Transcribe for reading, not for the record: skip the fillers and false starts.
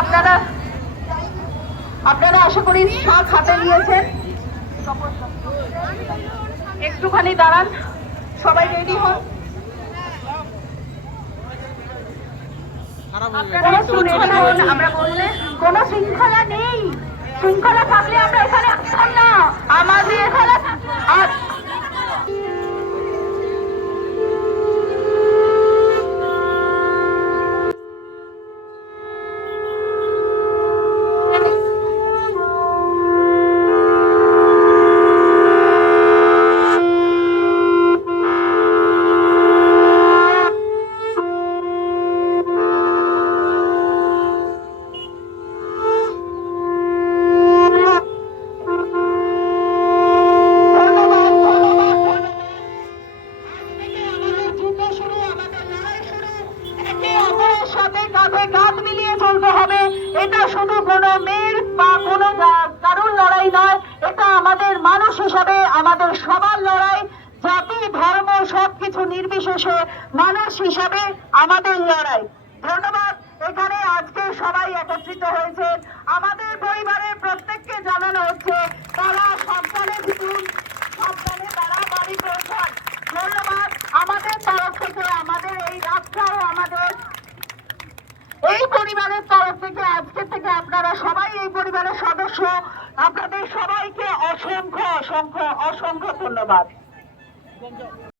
আপনারা আশা করি শাক হাতে নিয়েছেন। একটুখানি দাঁড়ান, সবাই রেডি হন। আমরা বললে কোনো শৃঙ্খলা নেই, শৃঙ্খলা থাকলে আমরা এখানে আসতাম না। আমাদের এখানে এটা শুধু কোনো মেয়ের বা কোনো কারোর লড়াই নয়, এটা আমাদের মানুষ হিসাবে আমাদের সবার লড়াই। জাতি ধর্ম সবকিছু নির্বিশেষে মানুষ হিসাবে আমাদের লড়াই। ধন্যবাদ। এখানে আজকে সবাই একত্রিত হয়েছে। আমাদের পরিবারের প্রত্যেককে জানানো হচ্ছে তারা সাবধানে ফিরুন, সাবধানে তারা বাড়ি পৌঁছান। ধন্যবাদ। আমাদের তরফ থেকে আমাদের এই রাস্তাও আমাদের এই পরিবারের তরফ থেকে আজকে থেকে আপনারা সবাই এই পরিবারের সদস্য, আপনাদের সবাইকে অসংখ্য অসংখ্য অসংখ্য ধন্যবাদ।